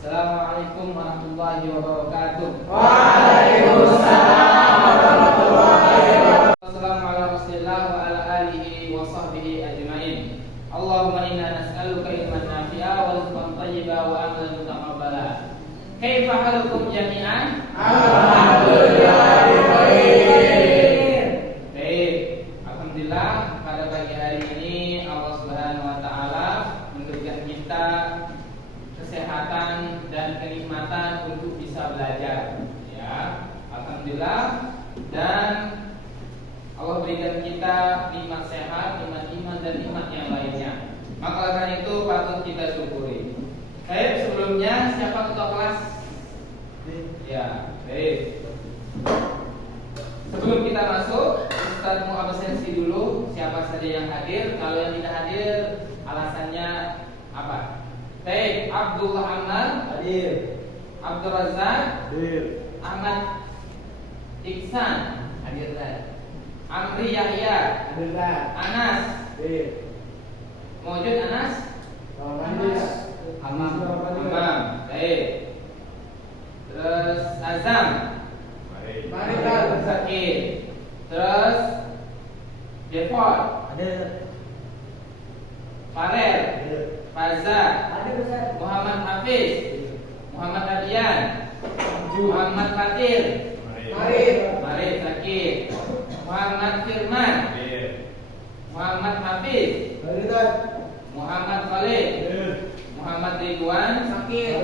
Assalamualaikum warahmatullahi wabarakatuh. Waalaikumsalam warahmatullahi wabarakatuh. Assalamualaikum wa ala alihi wa sahbihi ajma'in. Allahumma inna nas'aluka ilman nafi'a wa rizqan thayyiban wa amalan mutaqabbala. Kaifa halukum jami'an? Alhamdulillah khair. Baik, alhamdulillah pada pagi hari ini Allah Subhanahu wa taala memberikan kita kesehatan dan kenikmatan untuk bisa belajar, ya. Alhamdulillah, dan Allah berikan kita nikmat sehat, nikmat iman dan nikmat yang lainnya. Maka karena itu patut kita syukuri. Baik, sebelumnya siapa ketua kelas? Ya, baik. Sebelum kita masuk, Ustaz mau absensi dulu siapa saja yang hadir. Kalau yang tidak hadir, alasannya apa? Baik, Abdullah Ammar Hadir. Abdul Razak Hadir. Ahmad Iksan hadir. Amri Yahya Hadir. Anas Hadir. Mawjud Anas Amam. Baik. Terus Azam Mari Sakit. Terus Devon Hadir. Farel Hadir. Faza Hadir Ustaz. Muhammad Hafiz Muhammad Adian Muhammad Fatir Mari Sakit Muhammad Firman Muhammad Hafiz Hadir. Muhammad Khalid Muhammad Ridwan Sakit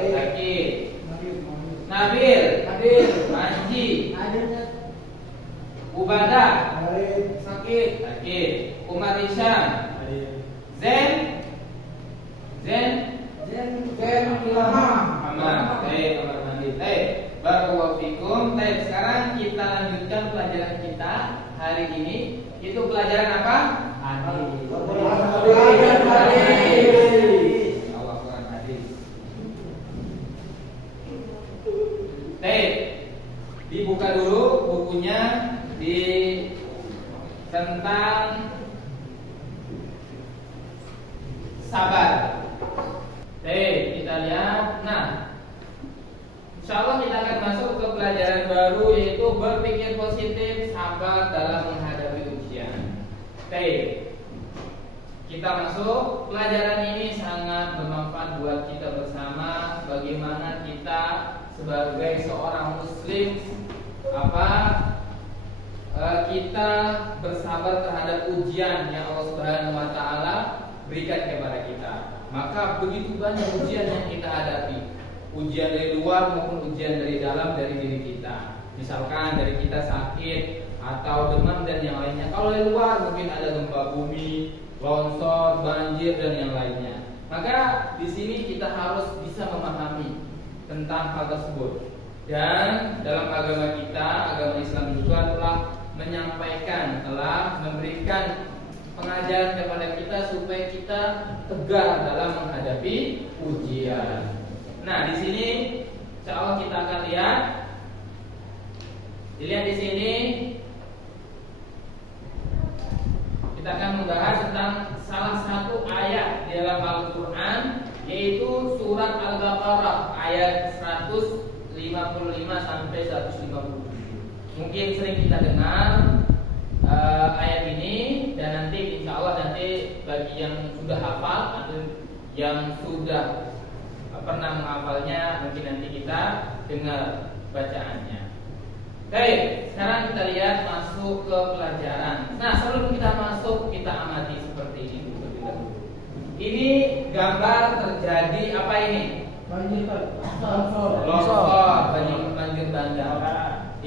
Nabil Hadir. Manji Hadir. Ubadah Hadir. Sakit Umar Isyam Zen Aman. Baik, kamar mandi. Baik. Barakallahu fikum. Baik, sekarang kita lanjutkan pelajaran kita hari ini. Itu pelajaran apa? Hadis. Allah Quran hadis. Baik. Dibuka dulu bukunya di tentang sabar. Baik, kita lihat. Nah, insyaallah kita akan masuk ke pelajaran baru, yaitu berpikir positif, sabar dalam menghadapi ujian. Baik, kita masuk. Pelajaran ini sangat bermanfaat buat kita bersama. Bagaimana kita sebagai seorang muslim kita bersabar terhadap ujian yang Allah Subhanahu wa taala berikan kepada kita. Maka begitu banyak ujian yang kita hadapi, ujian dari luar maupun ujian dari dalam dari diri kita. Misalkan dari kita sakit atau demam dan yang lainnya. Kalau dari luar mungkin ada gempa bumi, longsor, banjir dan yang lainnya. Maka di sini kita harus bisa memahami tentang hal tersebut. Dan dalam agama kita, agama Islam juga telah menyampaikan, telah memberikan pengajaran kepada kita supaya kita tegar dalam menghadapi ujian. Nah, di sini insyaallah kita akan lihat. Dilihat di sini kita akan membahas tentang salah satu ayat di dalam Al-Qur'an, yaitu surat Al-Baqarah ayat 155 sampai 157. Mungkin sering kita dengar ayat ini, dan nanti insya Allah nanti bagi yang sudah hafal atau yang sudah pernah menghafalnya, mungkin nanti kita dengar bacaannya. Baik, sekarang kita lihat masuk ke pelajaran. Nah, sebelum kita masuk, kita amati seperti ini dulu. Ini gambar terjadi apa ini? Longsor, banjir bandang.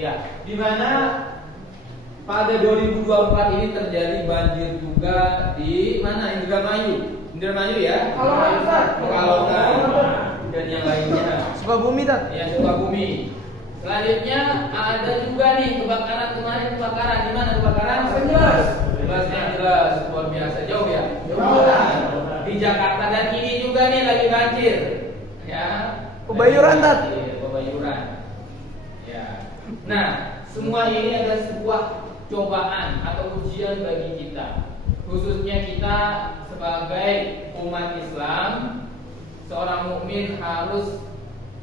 Ya, di mana pada 2024 ini terjadi banjir juga di mana? Indramayu ya. Pekalongan dan yang lainnya. Sukabumi Tat. Ya, Sukabumi. Selanjutnya ada juga nih kebakaran kemarin, di mana kebakaran? Los Angeles, luar biasa jauh ya. Di Jakarta, dan ini juga nih lagi banjir. Ya. Kebayuran Tat. Iya, Kebayuran. Ya. Nah, semua ini adalah sebuah cobaan atau ujian bagi kita, khususnya kita sebagai umat Islam. Seorang mukmin harus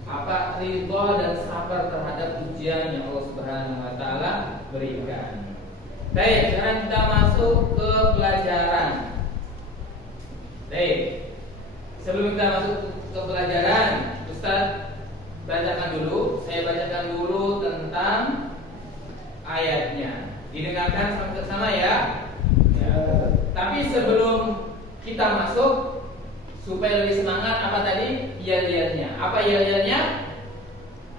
apa ridha dan sabar terhadap ujian yang Allah Subhanahu wa taala berikan. Baik, sekarang kita masuk ke pelajaran. Baik. Sebelum kita masuk ke pelajaran, Ustaz bacakan dulu, saya bacakan dulu tentang ayatnya. Didengarkan sama-sama ya. Tapi sebelum kita masuk, supaya lebih semangat, apa tadi? Yel-yelnya. Apa yel-yelnya?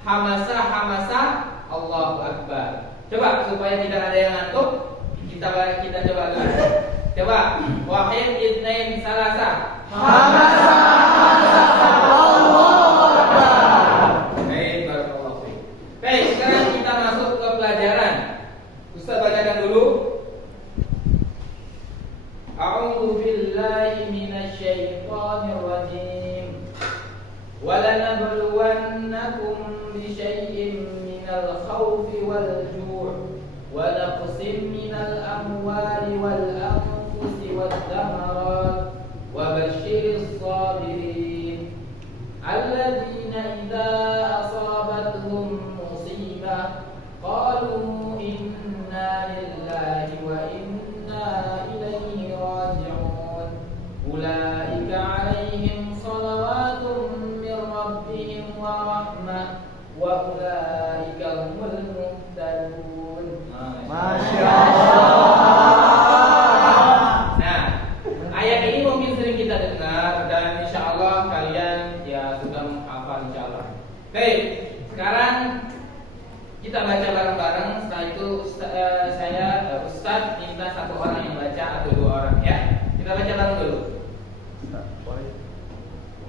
Hamasa Allahu Akbar. Coba supaya tidak ada yang ngantuk, kita coba dulu. Coba. Wahid idnain salasa. Hamasa Allahu Akbar. Baik, barakallahu fiik. Baik, sekarang kita masuk ke pelajaran. Ustaz bacakan dulu. A'udzu billahi minasyaitonir rajim. Walanabluwannakum bisyai'in minal khawfi wal ju' wa naqsim minal amwali wal anfusi wad thamarat wa basyiris sabirin alladzina idza asabatuhum musibah qalu inna lillahi wa inna ilaihi raji'un ulaika 'alaihim shalawatun mir rabbihim wa rahmah wa ulaika humul muhtadun. Masya Allah. Nah, ayat ini mungkin sering kita dengar dan insya Allah kalian ya sudah menghafal insya Allah. Oke, sekarang kita baca bareng-bareng. Setelah itu Ustaz minta satu orang yang baca atau dua orang ya. Kita baca bareng dulu.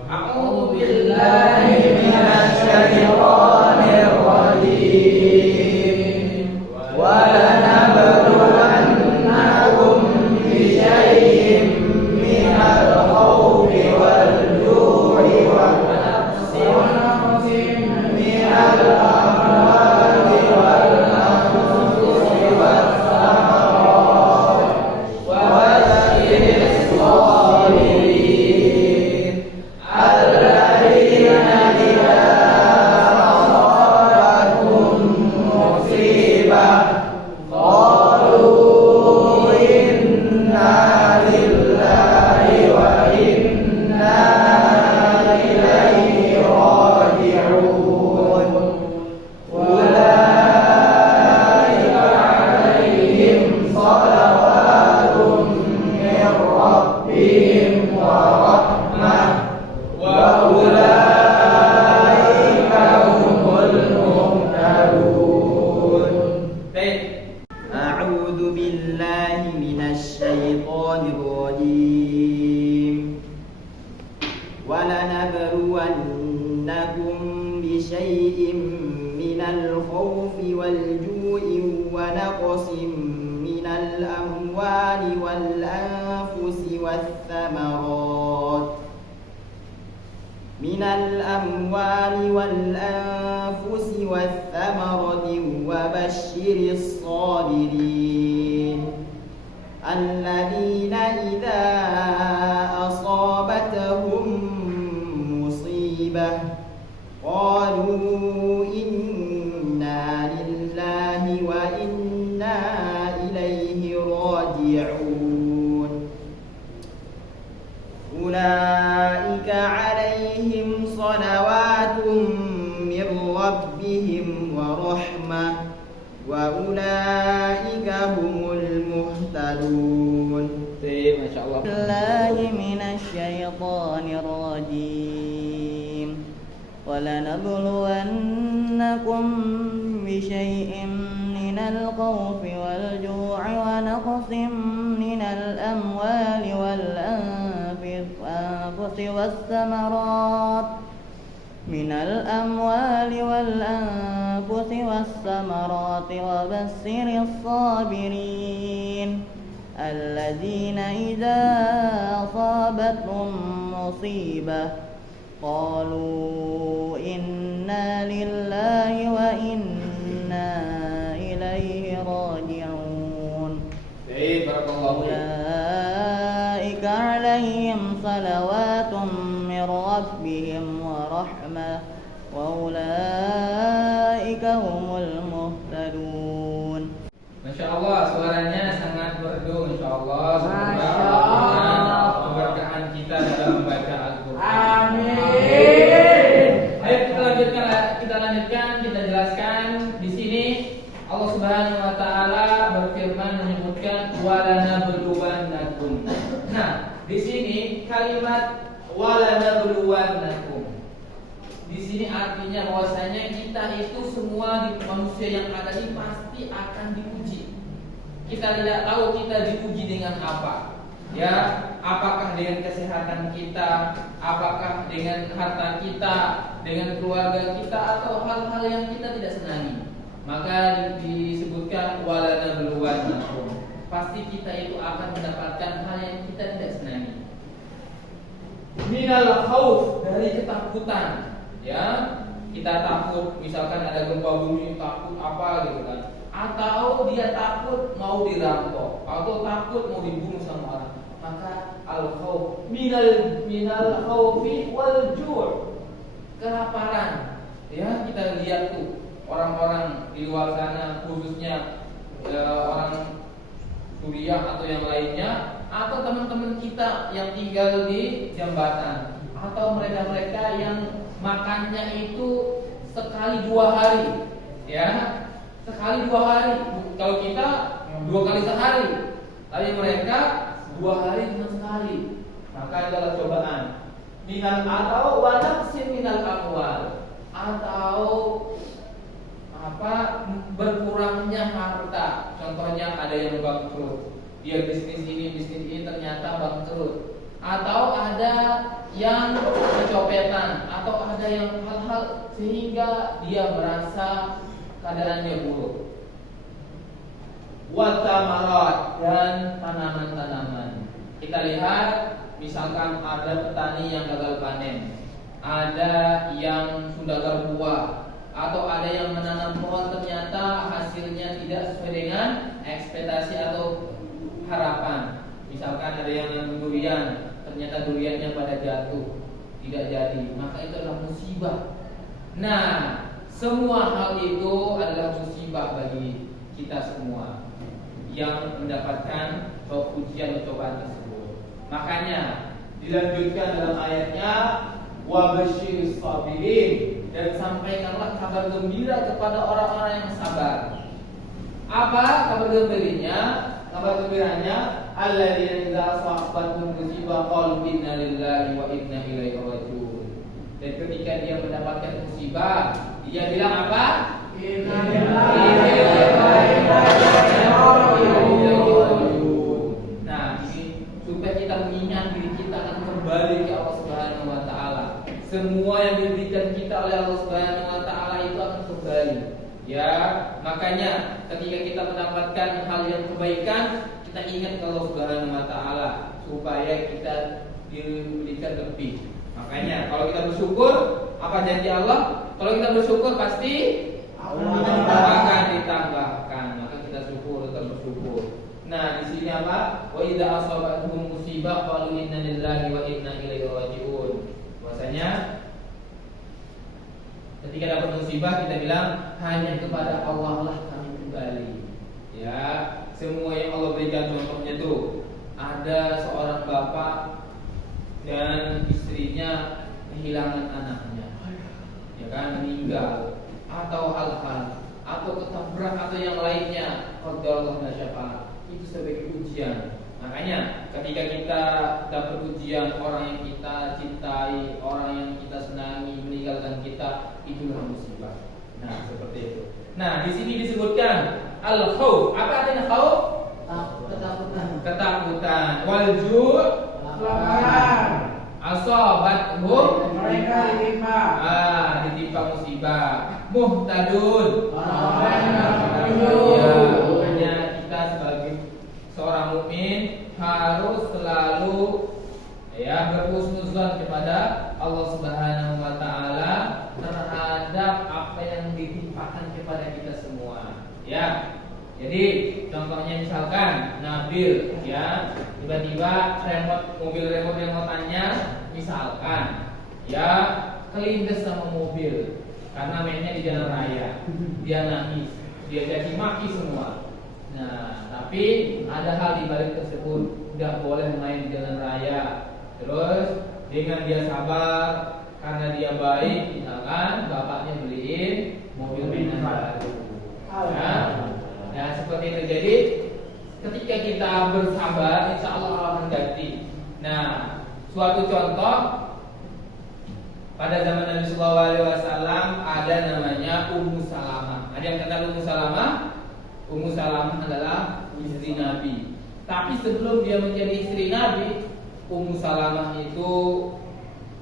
A'udzu billahi minasyaitonir rajim. Walanabluwannakum bisyai'in minal khawfi wal ju'i wa naqsin minal amwali wal anfusi wath thamarat wa basyiris sabirin alladzina idza asabathum musibah qalu inna lillahi wa inna ilaihi raji'un ulaika 'alaihim shalawatun min rabbihim wa rahmah wa ulaika humul muhtadun. Baik. أعوذ بالله من الشيطان الرجيم ولنبلونكم بشيء من الخوف والجوع ونقص من الأموال والأنفس والثمرات وبشر الصابرين الذين إذا أصابتهم مصيبة قالوا إنا لله وإنا إليه راجعون أولئك عليهم صلوات من ربهم ورحمة وأولئك هم المهتدون. ما شاء الله. الله من الشيطان الرجيم ولنبلونكم بشيء من الخوف والجوع ونقص من الأموال والأنفس والثمرات وبشر الصابرين الذين إذا أصابتهم مصيبة قالوا إنا لله وإنا إليه راجعون أولئك عليهم صلوات من ربهم ورحمة وأولئك هم المهتدون. Masya Allah, suaranya sangat merdu. Insya Allah, semoga Masya Allah. keberkahan kita dalam membaca Al-Quran. Amin. Ayo kita lanjutkan, kita jelaskan. Di sini Allah Subhanahu Wa Taala berfirman menyebutkan walanabluwannakum. Nah, di sini kalimat walanabluwannakum. Di sini artinya bahwasanya kita itu semua di manusia yang ada ini pasti akan diuji. Kita tidak tahu kita diuji dengan apa. Ya, apakah dengan kesehatan kita, apakah dengan harta kita, dengan keluarga kita, atau hal-hal yang kita tidak senangi. Maka disebutkan walanabluwannakum. Pasti kita itu akan mendapatkan hal yang kita tidak senangi. Minal khauf, dari ketakutan. Ya, kita takut misalkan ada gempa bumi, takut apa gitu kan. Atau dia takut mau dirampok, atau takut mau dibunuh sama orang. Maka al-khauf minal khaufi wal ju', kelaparan. Ya, kita lihat tuh orang-orang di luar sana, khususnya orang Suriah atau yang lainnya, atau teman-teman kita yang tinggal di jambatan, atau mereka-mereka yang makannya itu sekali 2 hari, ya, sekali 2 hari. Kalau kita 2 kali sehari, tapi mereka 2 hari cuma sekali. Maka adalah cobaan. Minal atau wanaksin minal amwal, atau berkurangnya harta. Contohnya ada yang bangkrut, dia bisnis ini ternyata bangkrut. Atau ada yang kecopetan, atau ada yang hal-hal sehingga dia merasa keadaannya buruk. Watamarat, dan tanaman-tanaman. Kita lihat misalkan ada petani yang gagal panen, ada yang sudah gagal buah, atau ada yang menanam pohon ternyata hasilnya tidak sesuai dengan ekspektasi atau harapan. Misalkan ada yang nanam durian, ternyata duriannya pada jatuh, tidak jadi, maka itu adalah musibah. Nah, semua hal itu adalah musibah bagi kita semua yang mendapatkan ujian atau cobaan tersebut. Makanya dilanjutkan dalam ayatnya wa basyiris sabirin, dan sampaikanlah kabar gembira kepada orang-orang yang sabar. Apa kabar gembiranya? Kabar gembiranya alladzina idza asabatuhum musibah qalu inna lillahi wa inna ilaihi raji'un. Dan ketika dia mendapatkan musibah, dia bilang apa? Inna lillahi wa inna ilaihi raji'un. Nah, ini supaya kita mengingat diri kita akan kembali ke Allah Subhanahu wa taala. Semua yang diberikan kita oleh Allah Subhanahu wa taala itu akan kembali. Ya, makanya ketika kita mendapatkan hal yang kebaikan, kita ingat Allah Subhanahu wa taala supaya kita diberikan lebih. Makanya kalau kita bersyukur, apa janji Allah? Kalau kita bersyukur pasti Allah akan ditambahkan. Maka kita syukur, tetap bersyukur. Nah, di sini apa? Wa idza asabatuhum musibah qalu inna lillahi wa inna ilaihi raji'un. Bahwasanya ketika dapat musibah kita bilang hanya kepada Allah lah kami kembali. Ya, semua yang Allah berikan. Contohnya tuh ada seorang bapak dan istrinya kehilangan anaknya, ya kan, meninggal, atau hal-hal, atau ketabrak atau yang lainnya. Qadarullah la syafa'a, itu sebagai ujian. Makanya ketika kita dapat ujian, orang yang kita cintai, orang yang kita senangi meninggalkan kita, itulah musibah. Nah, seperti itu. Nah, di sini disebutkan al-khauf. Apa artinya khauf? Ketakutan. Wal ju', kelaparan. Asabathum, Mereka ditimpa musibah. Muhtadun, Ya. Makanya kita sebagai seorang mukmin harus selalu berhusnuzan kepada Allah Subhanahu wa taala terhadap apa yang ditimpakan kepada kita semua. Ya. Jadi contohnya misalkan Nabil tiba-tiba mobil remotannya misalkan kelindes sama mobil. karena mainnya di jalan raya. Dia nangis, dia jadi maki semua. Nah, tapi ada hal di balik tersebut, tidak boleh main di jalan raya. Terus dengan dia sabar karena dia baik, misalkan bapaknya beliin mobil mainan baru. Ya, seperti itu. Jadi ketika kita bersabar, insya Allah Allah akan ganti. Nah, suatu contoh pada zaman Nabi Sallallahu Alaihi Wasallam ada namanya Ummu Salamah. Ada yang kenal Ummu Salamah? Ummu Salamah adalah istri Nabi. Tapi sebelum dia menjadi istri Nabi, Ummu Salamah itu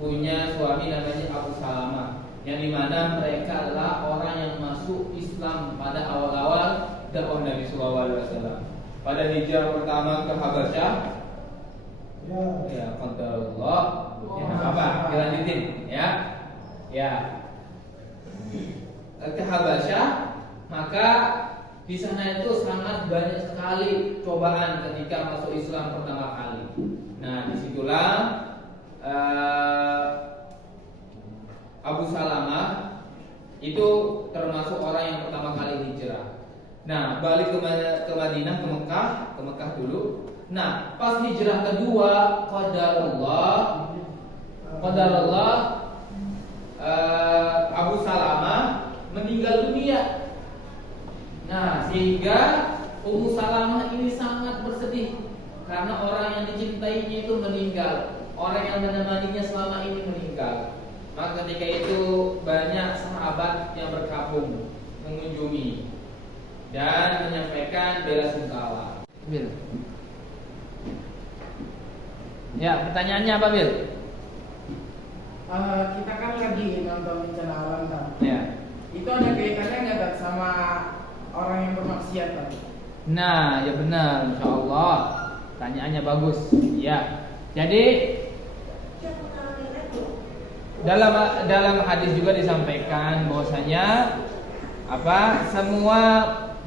punya suami namanya Abu Salamah, yang dimana mereka adalah orang yang masuk Islam pada awal-awal dakwah Nabi Sallallahu Alaihi Wasallam. Pada hijrah pertama ke Habasyah, ya qadarullah, ya apa? Dilanjutin, ya. Ke Habasyah, maka di sana itu sangat banyak sekali cobaan ketika masuk Islam pertama kali. Nah, disitulah Abu Salamah itu termasuk orang yang pertama kali hijrah. Nah, balik ke Madinah, ke Mekah dulu. Nah, pas hijrah kedua, qadarullah, Abu Salamah meninggal dunia. Nah, sehingga Ummu Salamah ini sangat bersedih karena orang yang dicintainya itu meninggal, orang yang menemaninya selama ini meninggal. Maka ketika itu banyak sahabat yang berkabung mengunjungi dan menyampaikan belasungkawa. Bil. Ya, pertanyaannya apa, Bil? Kita kan lagi nonton bencana alam kan. Ya. Itu ada kaitannya nggak Kak, sama orang yang bermaksiat kan? Nah, ya benar, insya Allah. Pertanyaannya bagus. Ya. Jadi dalam hadis juga disampaikan bahwasanya semua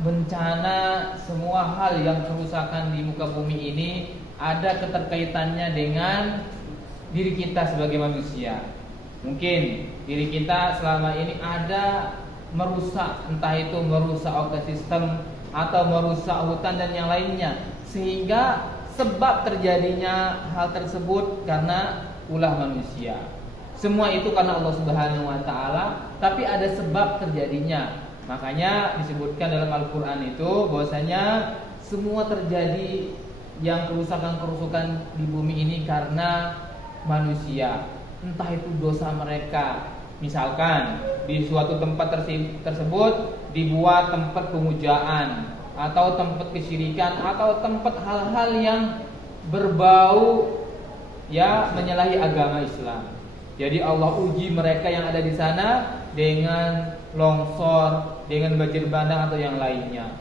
bencana, semua hal yang kerusakan di muka bumi ini ada keterkaitannya dengan diri kita sebagai manusia. Mungkin diri kita selama ini ada merusak, entah itu merusak ekosistem atau merusak hutan dan yang lainnya, sehingga sebab terjadinya hal tersebut karena ulah manusia. Semua itu karena Allah Subhanahu wa taala, tapi ada sebab terjadinya. Makanya disebutkan dalam Al-Qur'an itu bahwasanya semua terjadi yang kerusakan-kerusakan di bumi ini karena manusia. Entah itu dosa mereka. Misalkan di suatu tempat tersebut dibuat tempat pemujaan atau tempat kesyirikan atau tempat hal-hal yang berbau ya menyalahi agama Islam. Jadi Allah uji mereka yang ada di sana dengan longsor, dengan banjir bandang atau yang lainnya.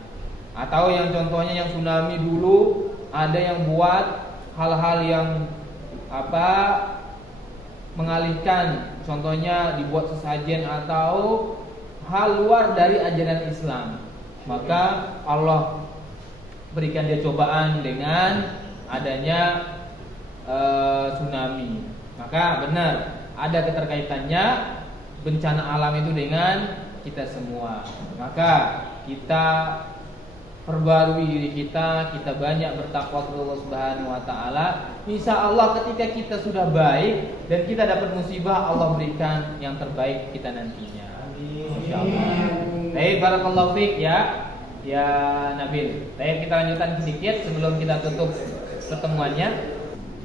Atau yang contohnya yang tsunami dulu, ada yang buat hal-hal yang mengalihkan, contohnya dibuat sesajen atau hal luar dari ajaran Islam. Maka Allah berikan dia cobaan dengan adanya tsunami. Maka benar ada keterkaitannya bencana alam itu dengan kita semua. Maka kita perbarui diri kita banyak bertakwa kepada Allah Subhanahu wa taala. Insya Allah ketika kita sudah baik dan kita dapat musibah, Allah berikan yang terbaik kita nantinya. Insyaallah. Baik, barakallahu fiik ya Nabil. Baik, kita lanjutkan sedikit sebelum kita tutup pertemuannya.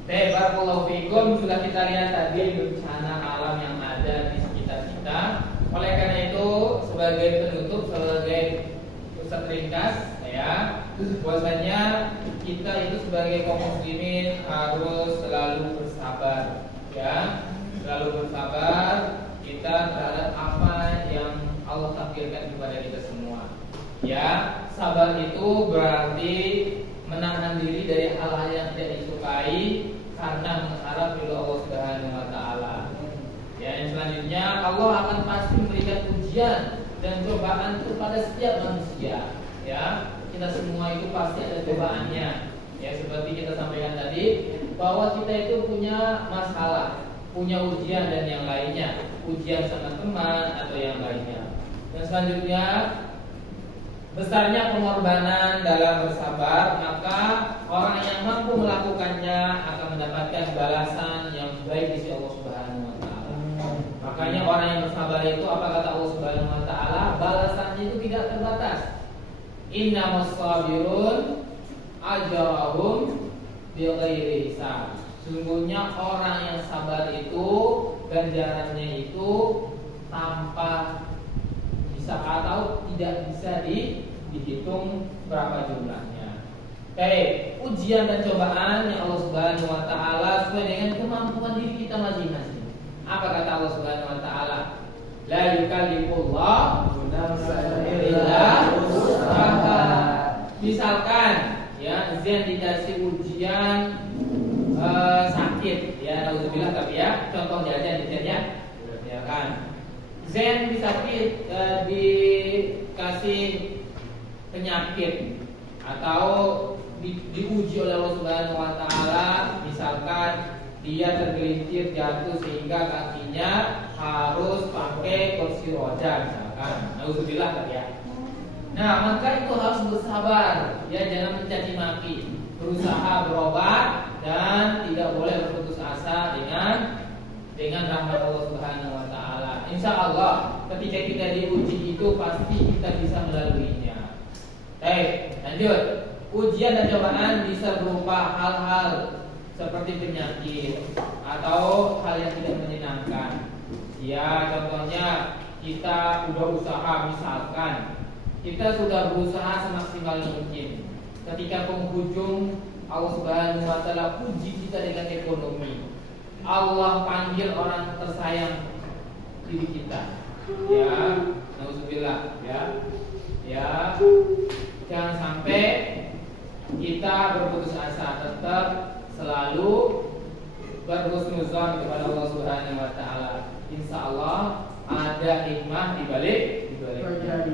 Baik, barakallahu fiikum, sudah kita lihat tadi bencana alam yang ada di sekitar kita. Oleh karena itu, sebagai penutup, sebagai pusat ringkas ya, bahwasanya kita itu sebagai kaum muslimin harus selalu bersabar ya, selalu bersabar kita terhadap apa yang Allah takdirkan kepada kita semua ya. Sabar itu berarti menahan diri dari hal-hal yang tidak disukai karena mengharap ridho Allah Subhanahu wa taala. Ya, yang selanjutnya Allah akan pasti memberikan ujian dan cobaan kepada setiap manusia. Ya, kita semua itu pasti ada cobaannya. Ya, seperti kita sampaikan tadi bahwa kita itu punya masalah. punya ujian dan yang lainnya, ujian sama teman atau yang lainnya. Dan selanjutnya, besarnya pengorbanan dalam bersabar, maka orang yang mampu melakukannya akan mendapatkan balasan yang baik di sisi Allah Subhanahu wa taala. Makanya orang yang bersabar itu, apa kata Allah Subhanahu wa taala, balasannya itu tidak terbatas. Innamas sabirun ajrahum bighairi hisab. Sungguhnya orang yang sabar itu ganjarannya itu tanpa bisa atau tidak bisa dihitung berapa jumlahnya. Baik, ujian dan cobaan yang Allah Subhanahu wa taala sesuai dengan kemampuan diri kita masing-masing. Apa kata Allah Subhanahu wa taala? La yukallifullahu nafsan illa wus'aha. Misalkan ya, Zen dikasih ujian sakit, ya, nauzubillah, tapi ya, contohnya aja Zen ya kan. Zen sakit, dikasih penyakit atau diuji oleh Allah Subhanahu wa taala, misalkan dia tergelincir jatuh sehingga kakinya harus pakai kursi roda misalkan, nauzubillah ya. Nah, maka itu harus bersabar, ya, jangan mencaci maki, berusaha berobat dan tidak boleh berputus asa dengan rahmat Allah Subhanahu wa taala. Insya Allah ketika kita diuji itu pasti kita bisa melaluinya. Baik, lanjut. Ujian dan cobaan bisa berupa hal-hal seperti penyakit atau hal yang tidak menyenangkan. Ya, contohnya kita udah usaha, misalkan kita sudah berusaha semaksimal mungkin. Ketika penghujung Allah Subhanahu wa taala puji kita dengan ekonomi. Allah panggil orang tersayang diri kita. Ya, nauzubillah ya. Ya. Jangan sampai kita berputus asa, tetap selalu berhusnuzon kepada Allah Subhanahu wa taala. Insyaallah ada hikmah di baliknya.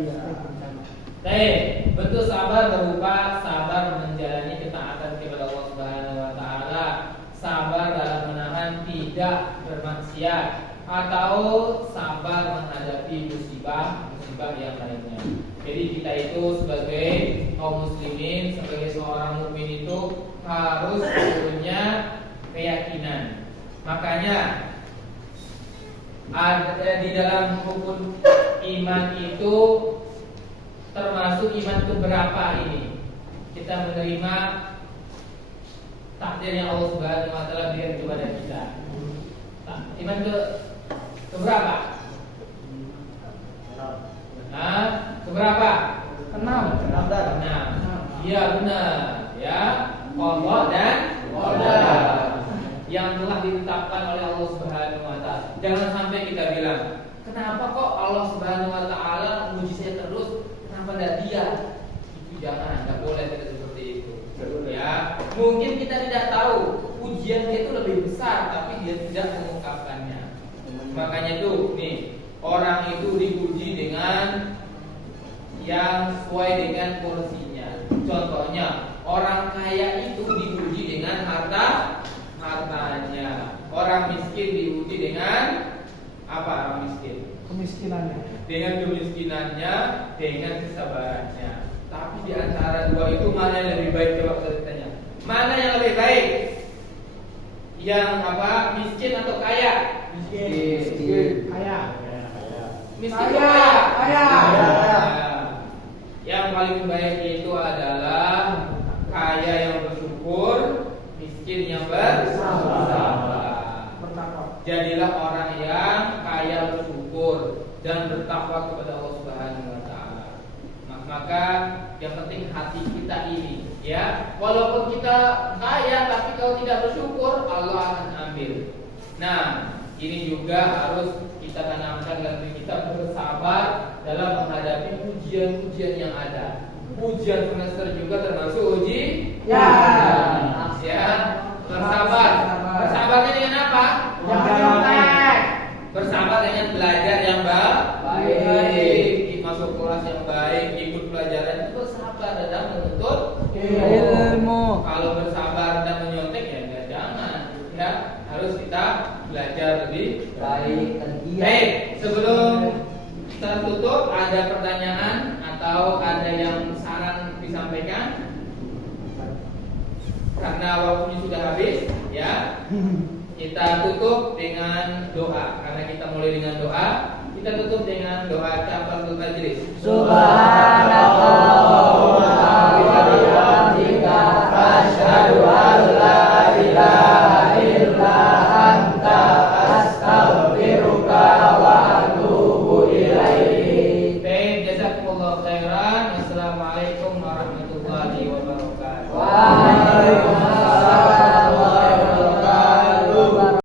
Baik, bentuk sabar berupa sabar menjalani ketaatan kepada Allah Subhanahu wa taala, sabar dalam menahan tidak bermaksiat, atau sabar menghadapi musibah yang lainnya. Jadi kita itu sebagai kaum muslimin, sebagai seorang mukmin itu harus punya keyakinan. Makanya ada di dalam rukun iman itu termasuk iman keberapa ini? Kita menerima takdir yang Allah Subhanahu wa taala berikan kepada kita. Iman keberapa? Keberapa? Enam. Iya benar, ya. Allah dan qadar yang telah ditetapkan oleh Allah Subhanahu wa taala. Jangan sampai kita bilang, kenapa kok Allah Subhanahu wa taala menguji saya terus? Kenapa tidak dia? Itu jangan, tidak boleh kita seperti itu. Ya, mungkin kita tidak tahu ujiannya itu lebih besar, tapi dia tidak mengungkapkannya. Makanya itu, nih, orang itu diuji dengan yang sesuai dengan porsinya. Contohnya, orang kaya itu diuji dengan hartanya. Orang miskin diuji dengan apa? Orang miskin Kemiskinannya. dengan kemiskinannya, dengan kesabarannya. Tapi di antara dua itu mana yang lebih baik? Coba kita tanya. Mana yang lebih baik? Yang apa? Miskin atau kaya? Miskin. Kaya. Miskin atau kaya? Kaya. Yang paling baik itu adalah kaya yang bersyukur, miskin yang bersabar. Jadilah orang yang kaya bersyukur dan bertakwa kepada Allah Subhanahu wa taala. Maka yang penting hati kita ini, ya. Walaupun kita kaya tapi kalau tidak bersyukur, Allah akan ambil. Nah, ini juga harus kita tanamkan dalam diri kita, bersabar dalam menghadapi ujian-ujian yang ada. Ujian semester juga termasuk uji. Ya, bersabar. Bersabarnya dengan apa? Bersabar dengan belajar yang baik, masuk kelas yang baik, ikut pelajaran itu bersabar dalam menuntut ilmu. Kalau bersabar dan menyontek ya jangan, ya harus kita belajar ada pertanyaan atau ada yang saran disampaikan? Karena waktunya sudah habis, ya. Kita tutup dengan doa. Karena kita mulai dengan doa, kita tutup dengan doa kafaratul majlis. Subhanallah wa bihamdika asyhadu an la ilaha illa anta astaghfiruka wa atubu ilaik. Baik, jazakumullah khairan. Wassalamualaikum warahmatullahi wabarakatuh.